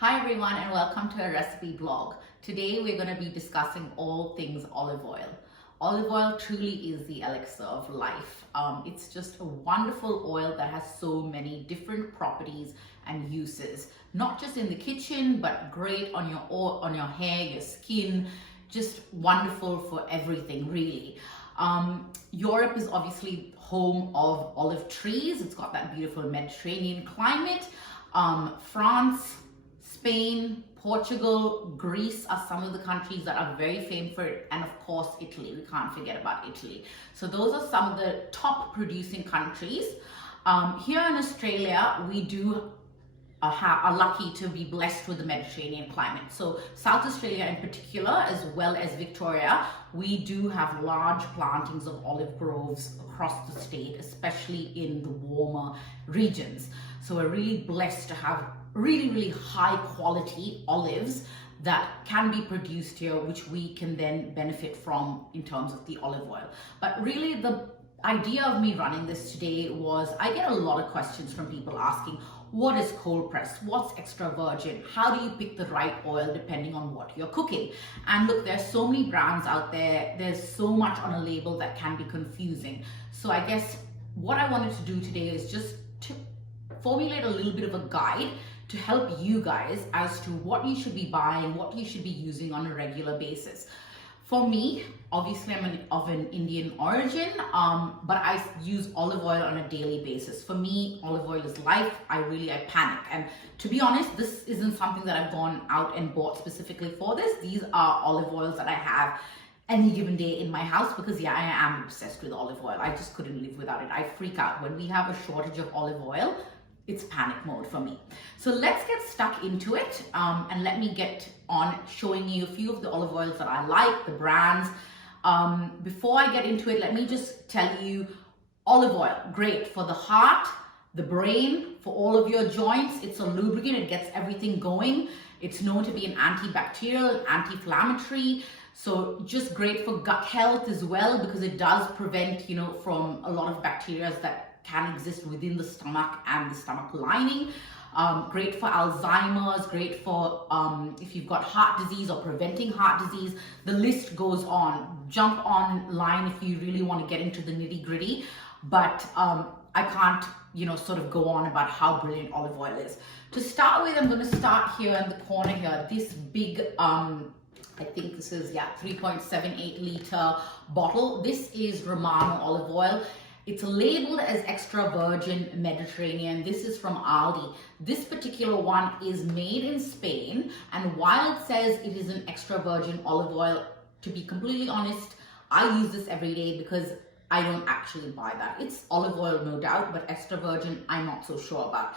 Hi everyone and welcome to a recipe blog. Today we're going to be discussing all things olive oil. Olive oil truly is the elixir of life. It's just a wonderful oil that has so many different properties and uses, not just in the kitchen, but great on your hair, your skin, just wonderful for everything really. Europe is obviously home of olive trees. It's got that beautiful Mediterranean climate. France, Spain, Portugal, Greece are some of the countries that are very famous for it, and of course Italy. We can't forget about Italy. So those are some of the top producing countries. Here in Australia, we are lucky to be blessed with the Mediterranean climate. So South Australia in particular, as well as Victoria, we do have large plantings of olive groves across the state, especially in the warmer regions. So we're really blessed to have really high quality olives that can be produced here, which we can then benefit from in terms of the olive oil. But really the idea of me running this today was I get a lot of questions from people asking, what is cold pressed? What's extra virgin? How do you pick the right oil depending on what you're cooking? And look, there's so many brands out there. There's so much on a label that can be confusing. So I guess what I wanted to do today is just to formulate a little bit of a guide to help you guys as to what you should be buying, what you should be using on a regular basis. For me, obviously I'm of an Indian origin, but I use olive oil on a daily basis. For me, olive oil is life. I panic. And to be honest, this isn't something that I've gone out and bought specifically for this. These are olive oils that I have any given day in my house because I am obsessed with olive oil. I just couldn't live without it. I freak out when we have a shortage of olive oil. It's panic mode for me. So let's get stuck into it and let me get on showing you a few of the olive oils that I like, the brands. Before I get into it, let me just tell you, olive oil, great for the heart, the brain, for all of your joints. It's a lubricant, it gets everything going. It's known to be an antibacterial, anti-inflammatory. So just great for gut health as well, because it does prevent, from a lot of bacteria that can exist within the stomach and the stomach lining. Great for Alzheimer's, great for if you've got heart disease or preventing heart disease. The list goes on. Jump online if you really want to get into the nitty gritty, but I can't sort of go on about how brilliant olive oil is. To start with, I'm going to start here in the corner here, this big I think this is 3.78 liter bottle. This is Romano olive oil. It's labeled as extra virgin Mediterranean. This is from Aldi. This particular one is made in Spain, and while it says it is an extra virgin olive oil, to be completely honest, I use this every day because I don't actually buy that. It's olive oil, no doubt, but extra virgin, I'm not so sure about.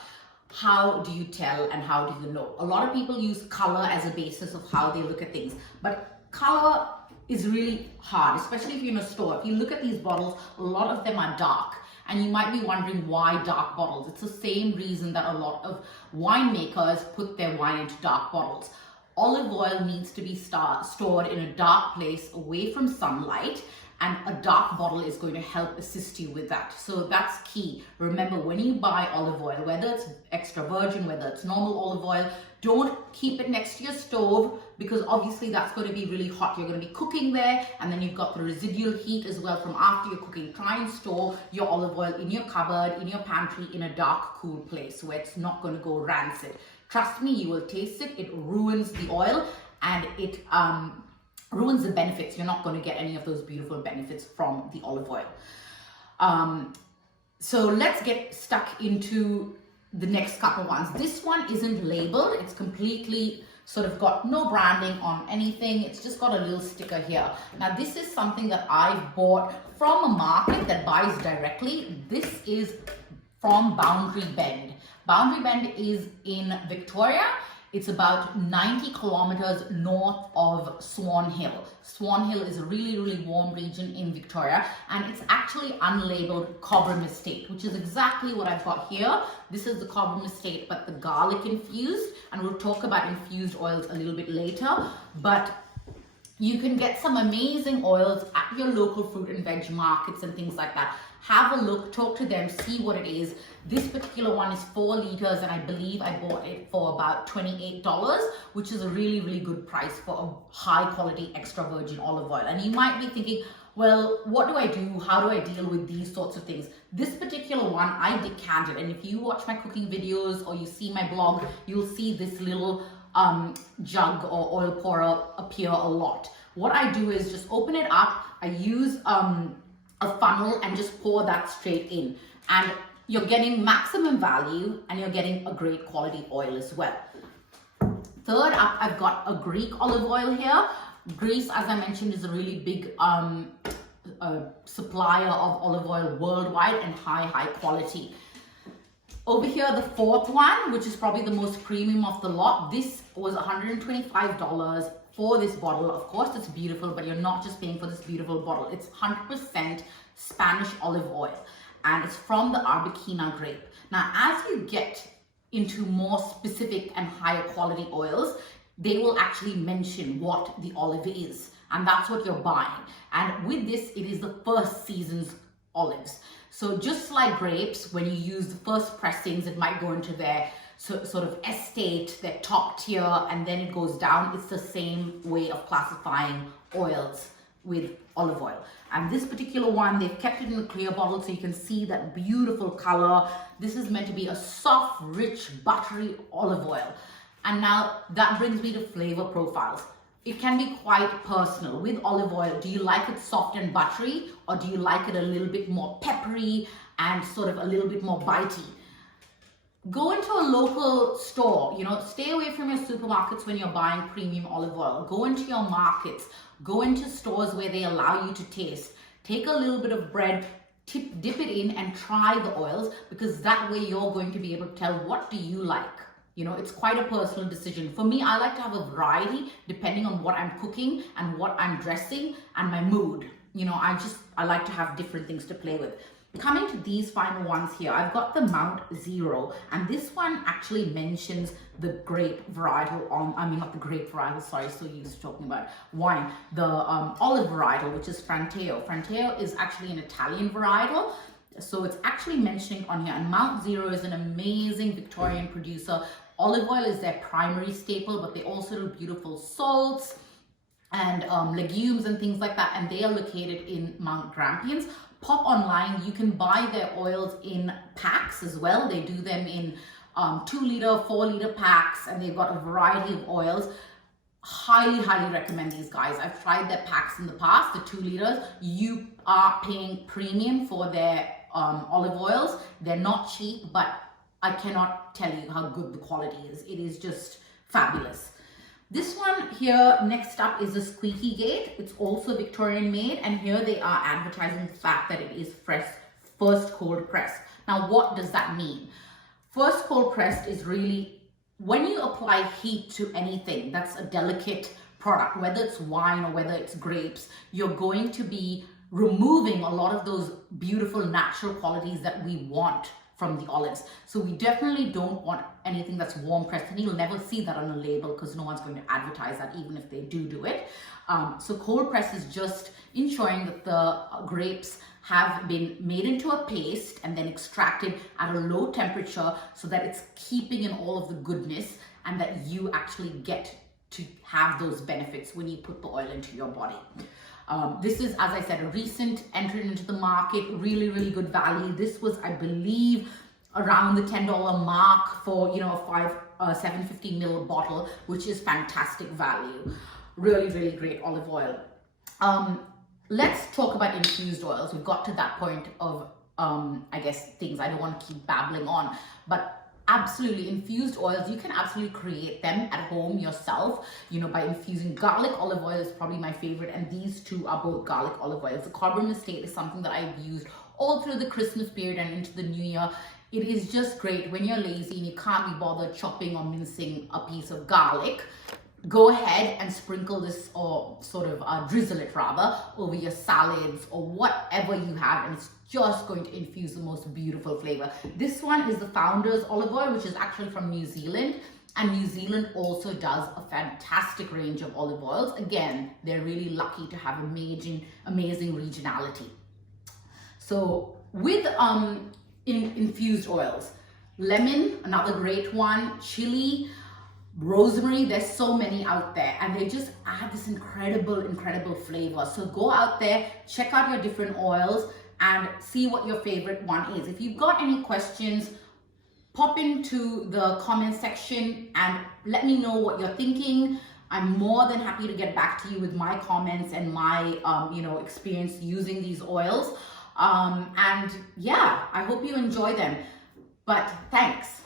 How do you tell and how do you know? A lot of people use color as a basis of how they look at things, but color is really hard, especially if you're in a store. If you look at these bottles, a lot of them are dark, and you might be wondering why dark bottles. It's the same reason that a lot of winemakers put their wine into dark bottles. Olive oil needs to be stored in a dark place away from sunlight, and a dark bottle is going to help assist you with that. So that's key. Remember, when you buy olive oil, whether it's extra virgin, whether it's normal olive oil, don't keep it next to your stove, because obviously that's going to be really hot. You're going to be cooking there, and then you've got the residual heat as well from after you're cooking. Try and store your olive oil in your cupboard, in your pantry, in a dark, cool place where it's not going to go rancid. Trust me, you will taste it. It ruins the oil, and it ruins the benefits. You're not going to get any of those beautiful benefits from the olive oil. So let's get stuck into the next couple ones. This one isn't labeled. It's completely sort of got no branding on anything. It's just got a little sticker here. Now this is something that I've bought from a market that buys directly. This is from Boundary Bend. Boundary Bend is in Victoria. It's about 90 kilometers north of Swan Hill. Swan Hill is a really warm region in Victoria, and it's actually unlabeled Cobram Estate, which is exactly what I've got here. This is the Cobram Estate, but the garlic infused, and we'll talk about infused oils a little bit later. But you can get some amazing oils at your local fruit and veg markets and things like that. have a look, talk to them, see what it is. This particular one is 4 liters, and I believe I bought it for about $28, which is a really, really good price for a high quality extra virgin olive oil. And you might be thinking, well, what do I do? How do I deal with these sorts of things? This particular one, I decanted, and if you watch my cooking videos or you see my blog, you'll see this little jug or oil pourer appear a lot. What I do is just open it up. I use a funnel and just pour that straight in, and you're getting maximum value and you're getting a great quality oil as well. Third up, I've got a Greek olive oil here. Greece, as I mentioned, is a really big supplier of olive oil worldwide and high quality. Over here, the fourth one, which is probably the most premium of the lot, this was $125 for this bottle. Of course, it's beautiful, but you're not just paying for this beautiful bottle. It's 100% Spanish olive oil, and it's from the Arbequina grape. Now, as you get into more specific and higher quality oils, they will actually mention what the olive is, and that's what you're buying. And with this, it is the first season's olives. So just like grapes, when you use the first pressings, it might go into their sort of estate, their top tier, and then it goes down. It's the same way of classifying oils with olive oil. And this particular one, they've kept it in a clear bottle so you can see that beautiful color. This is meant to be a soft, rich, buttery olive oil. And now that brings me to flavor profiles. It can be quite personal. With olive oil, do you like it soft and buttery, or do you like it a little bit more peppery and sort of a little bit more bitey? Go into a local store, stay away from your supermarkets when you're buying premium olive oil. Go into your markets, go into stores where they allow you to taste. Take a little bit of bread, dip it in and try the oils, because that way you're going to be able to tell what do you like. It's quite a personal decision. For me, I like to have a variety depending on what I'm cooking and what I'm dressing and my mood. I like to have different things to play with. Coming to these final ones here, I've got the Mount Zero, and this one actually mentions the grape varietal not the grape varietal, sorry, so used to talking about wine. The olive varietal, which is Franteo. Franteo is actually an Italian varietal, so it's actually mentioning on here. And Mount Zero is an amazing Victorian producer. Olive oil is their primary staple, but they also do beautiful salts and legumes and things like that, and they are located in Mount Grampians. Pop online, you can buy their oils in packs as well. They do them in 2 liter, 4 liter packs, and they've got a variety of oils. Highly recommend these guys. I've tried their packs in the past, the 2 liters. You are paying premium for their olive oils. They're not cheap, but I cannot tell you how good the quality is. It is just fabulous. This one here, next up, is a Squeaky Gate. It's also Victorian made, and here they are advertising the fact that it is first cold pressed. Now, what does that mean? First cold pressed is really when you apply heat to anything that's a delicate product, whether it's wine or whether it's grapes, you're going to be removing a lot of those beautiful natural qualities that we want from the olives. So we definitely don't want anything that's warm pressed, and you'll never see that on a label because no one's going to advertise that, even if they do it. So cold press is just ensuring that the grapes have been made into a paste and then extracted at a low temperature so that it's keeping in all of the goodness, and that you actually get to have those benefits when you put the oil into your body. This is, as I said, a recent entrant into the market, really good value. This was, I believe, around the $10 mark for, a 750 ml bottle, which is fantastic value. Really great olive oil. Let's talk about infused oils. We've got to that point of, things I don't want to keep babbling on, but absolutely, infused oils, you can absolutely create them at home yourself, by infusing. Garlic olive oil is probably my favorite, and these two are both garlic olive oils. The carbon estate is something that I've used all through the Christmas period and into the new year. It is just great when you're lazy and you can't be bothered chopping or mincing a piece of garlic. Go ahead and sprinkle this, or sort of drizzle it rather, over your salads or whatever you have, and it's just going to infuse the most beautiful flavor. This one is the Founder's olive oil, which is actually from New Zealand, and New Zealand also does a fantastic range of olive oils. Again, they're really lucky to have amazing regionality. So with infused oils. Lemon, another great one. Chili, rosemary, there's so many out there, and they just add this incredible flavor. So go out there, check out your different oils and see what your favorite one is. If you've got any questions, pop into the comment section and let me know what you're thinking. I'm more than happy to get back to you with my comments and my experience using these oils. And yeah, I hope you enjoy them. But thanks.